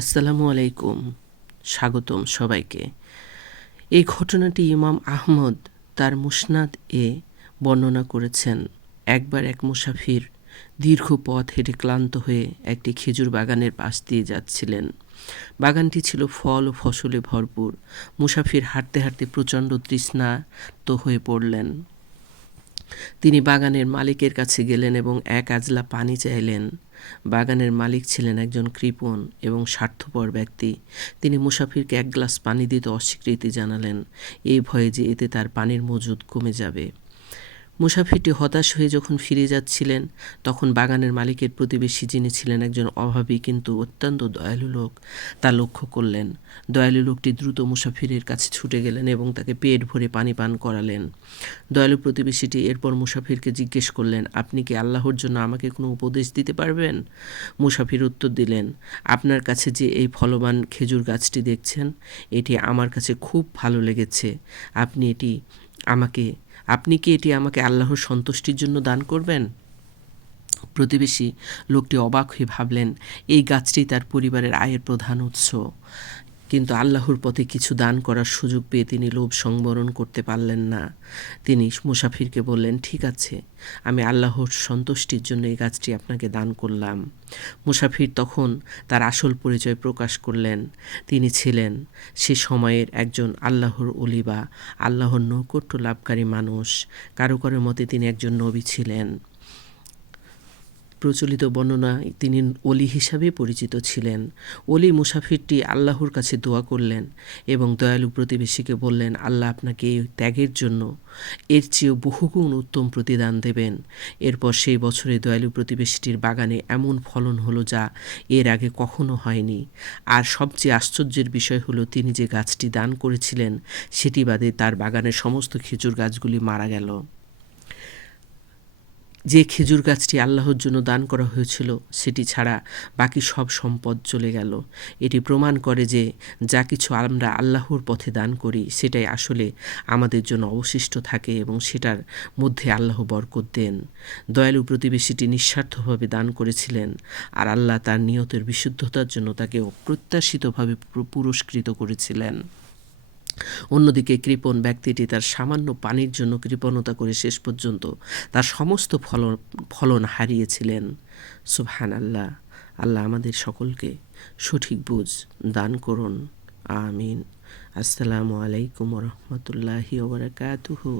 আসসালামু আলাইকুম। স্বাগতম সবাইকে। এই ঘটনাটি ইমাম আহমদ তার মুসনাদ এ বর্ণনা করেছেন। একবার এক মুসাফির দীর্ঘ পথ হেঁটে ক্লান্ত হয়ে একটি খেজুর বাগানের পাশ দিয়ে যাচ্ছিলেন। বাগানটি ছিল ফল ও ফসলে ভরপুর। মুসাফির হাঁটতে হাঁটতে প্রচণ্ড তৃষ্ণার্ত হয়ে পড়লেন। তিনি বাগানের মালিকের কাছে গেলেন এবং এক আজলা পানি চাইলেন। বাগানের মালিক ছিলেন একজন কৃপণ এবং স্বার্থপর ব্যক্তি। তিনি মুসাফিরকে এক গ্লাস পানি দিতে অস্বীকৃতি জানালেন, এই ভয়ে যে এতে তার পানির মজুদ কমে যাবে। মুসাফিরটি হতাশ হয়ে যখন ফিরে যাচ্ছিলেন, তখন বাগানের মালিকের প্রতিবেশী, যিনি ছিলেন একজন অভাবী কিন্তু অত্যন্ত দয়ালু লোক, তা লক্ষ্য করলেন। দয়ালু লোকটি দ্রুত মুসাফিরের কাছে ছুটে গেলেন এবং তাকে পেট ভরে পানি পান করালেন। দয়ালু প্রতিবেশীটি এরপর মুসাফিরকে জিজ্ঞেস করলেন, আপনি কি আল্লাহর জন্য আমাকে কোনো উপদেশ দিতে পারবেন? মুসাফির উত্তর দিলেন, আপনার কাছে যে এই ফলবান খেজুর গাছটি দেখছেন, এটি আমার কাছে খুব ভালো লেগেছে। আপনি কি এটি আমাকে আল্লাহর সন্তুষ্টির জন্য দান করবেন? প্রতিবেশী লোকটি অবাক হয়ে ভাবলেন, এই গাছটি তার পরিবারের আয়ের প্রধান উৎস। কিন্তু আল্লাহর পথে কিছু দান করার সুযোগ পেয়ে তিনি লোভ সংবরণ করতে পারলেন না। তিনি মুসাফিরকে বললেন, ঠিক আছে, আমি আল্লাহর সন্তুষ্টির জন্য এই গাছটি আপনাকে দান করলাম। মুসাফির তখন তার আসল পরিচয় প্রকাশ করলেন। তিনি ছিলেন সে সময়ের একজন আল্লাহর ওলি বা আল্লাহর নৈকট্য লাভকারী মানুষ। কারো কারো মতে তিনি একজন নবী ছিলেন। প্রচলিত বর্ণনায় তিনি অলি হিসাবে পরিচিত ছিলেন। অলি মুসাফিরটি আল্লাহর কাছে দোয়া করলেন এবং দয়ালু প্রতিবেশীকে বললেন, আল্লাহ আপনাকে এই ত্যাগের জন্য এর চেয়েও বহুগুণ উত্তম প্রতিদান দেবেন। এরপর সেই বছরে দয়ালু প্রতিবেশীটির বাগানে এমন ফলন হলো যা এর আগে কখনো হয়নি। আর সবচেয়ে আশ্চর্যের বিষয় হলো, তিনি যে গাছটি দান করেছিলেন সেটি বাদে তার বাগানের সমস্ত খেজুর গাছগুলি মারা গেল। যে খেজুর গাছটি আল্লাহর জন্য দান করা হয়েছিল সেটি ছাড়া বাকি সব সম্পদ চলে গেল। এটি প্রমাণ করে যে যা কিছু আমরা আল্লাহর পথে দান করি সেটাই আসলে আমাদের জন্য অবশিষ্ট থাকে এবং সেটার মধ্যে আল্লাহ বরকত দেন। দয়ালু প্রতিবেশীটি নিঃস্বার্থভাবে দান করেছিলেন, আর আল্লাহ তার নিয়তের বিশুদ্ধতার জন্য তাকে অপ্রত্যাশিতভাবে পুরস্কৃত করেছিলেন। অন্যদিকে কৃপণ ব্যক্তিটি তার সামান্য পানির জন্য কৃপণতা করে শেষ পর্যন্ত তার সমস্ত ফলন হারিয়েছিলেন। সুবহানাল্লাহ। আল্লাহ আমাদের সকলকে সঠিক বুঝ দান করুন। আমিন। আসসালামু আলাইকুম ওয়া রাহমাতুল্লাহি ওয়া বারাকাতুহু।